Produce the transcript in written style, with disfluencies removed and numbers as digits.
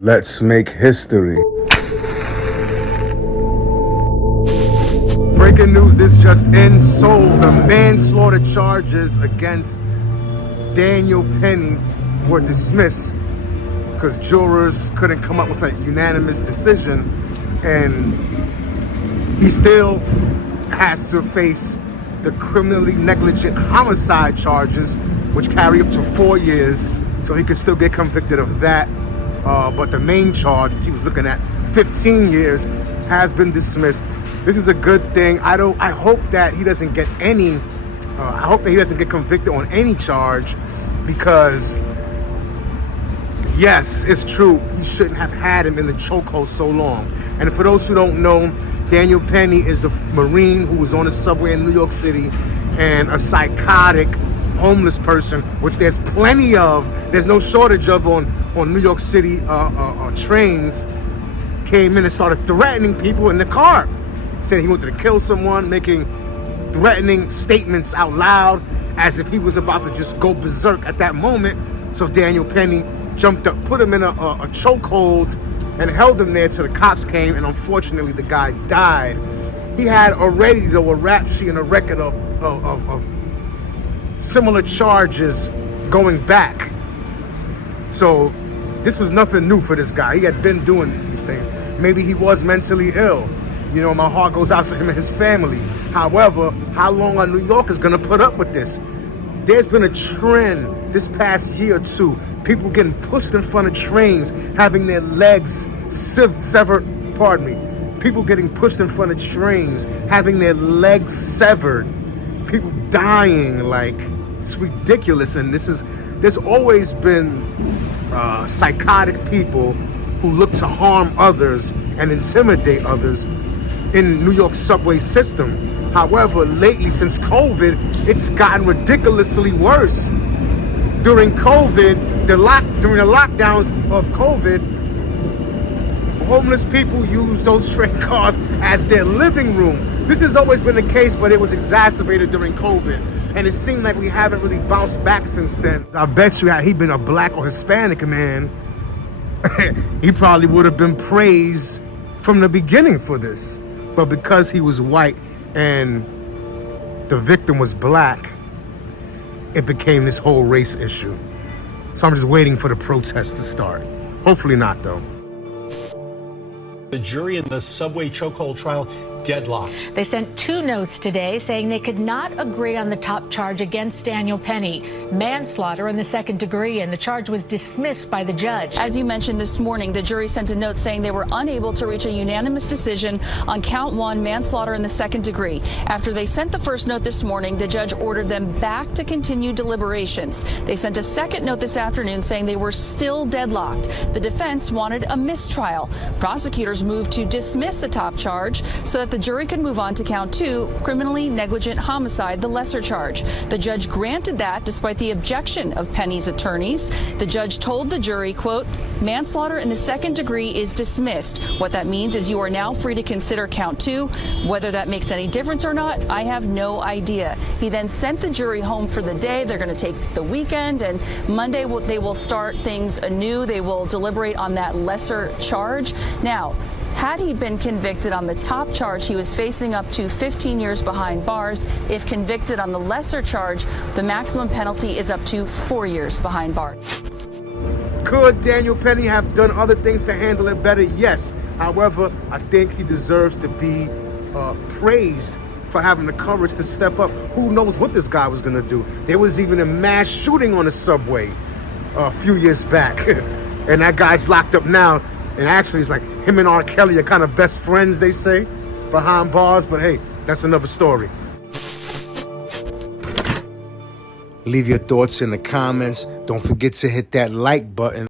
Let's make history. Breaking news, this just in. So the manslaughter charges against Daniel Penny were dismissed because jurors couldn't come up with a unanimous decision, and he still has to face the criminally negligent homicide charges, which carry up to 4 years, so he could still get convicted of that. But the main charge, which he was looking at 15 years, has been dismissed. This is a good thing. I hope that he doesn't get any. I hope that he doesn't get convicted on any charge, because yes, it's true, he shouldn't have had him in the chokehold so long. And for those who don't know, Daniel Penny is the Marine who was on the subway in New York City, and a psychotic homeless person, which there's plenty of. There's no shortage of on New York City trains. Came in and started threatening people in the car. Said he wanted to kill someone, making threatening statements out loud as if he was about to just go berserk at that moment. So Daniel Penny jumped up, put him in a chokehold, and held him there till the cops came, and unfortunately the guy died. He had already, though, a rap sheet and a record of similar charges going back. So this was nothing new for this guy. He had been doing these things. Maybe he was mentally ill. You know, my heart goes out to him and his family. However, how long are New Yorkers gonna put up with this? There's been a trend this past year or two. People getting pushed in front of trains, having their legs severed, pardon me. People getting pushed in front of trains, having their legs severed. People dying, like, it's ridiculous. And there's always been psychotic people who look to harm others and intimidate others in New York subway system. However, lately, since COVID, it's gotten ridiculously worse. During COVID, during the lockdowns of COVID, homeless people use those train cars as their living room. This has always been the case, but it was exacerbated during COVID. And it seemed like we haven't really bounced back since then. I bet you had he been a black or Hispanic man, he probably would have been praised from the beginning for this. But because he was white and the victim was black, it became this whole race issue. So I'm just waiting for the protest to start. Hopefully not, though. The jury in the subway chokehold trial deadlocked. They sent 2 notes today saying they could not agree on the top charge against Daniel Penny, manslaughter in the 2nd degree, and the charge was dismissed by the judge. As you mentioned this morning, the jury sent a note saying they were unable to reach a unanimous decision on count 1, manslaughter in the 2nd degree. After they sent the first note this morning, the judge ordered them back to continue deliberations. They sent a second note this afternoon saying they were still deadlocked. The defense wanted a mistrial. Prosecutors moved to dismiss the top charge so that the jury could move on to count 2, criminally negligent homicide, the lesser charge. The judge granted that despite the objection of Penny's attorneys. The judge told the jury, quote, manslaughter in the 2nd degree is dismissed. What that means is you are now free to consider count 2. Whether that makes any difference or not, I have no idea. He then sent the jury home for the day. They're going to take the weekend, and Monday they will start things anew. They will deliberate on that lesser charge. Now, had he been convicted on the top charge, he was facing up to 15 years behind bars. If convicted on the lesser charge, the maximum penalty is up to 4 years behind bars. Could Daniel Penny have done other things to handle it better? Yes. However, I think he deserves to be praised for having the courage to step up. Who knows what this guy was going to do? There was even a mass shooting on the subway a few years back. And that guy's locked up now. And actually, it's like him and R. Kelly are kind of best friends, they say, behind bars. But hey, that's another story. Leave your thoughts in the comments. Don't forget to hit that like button.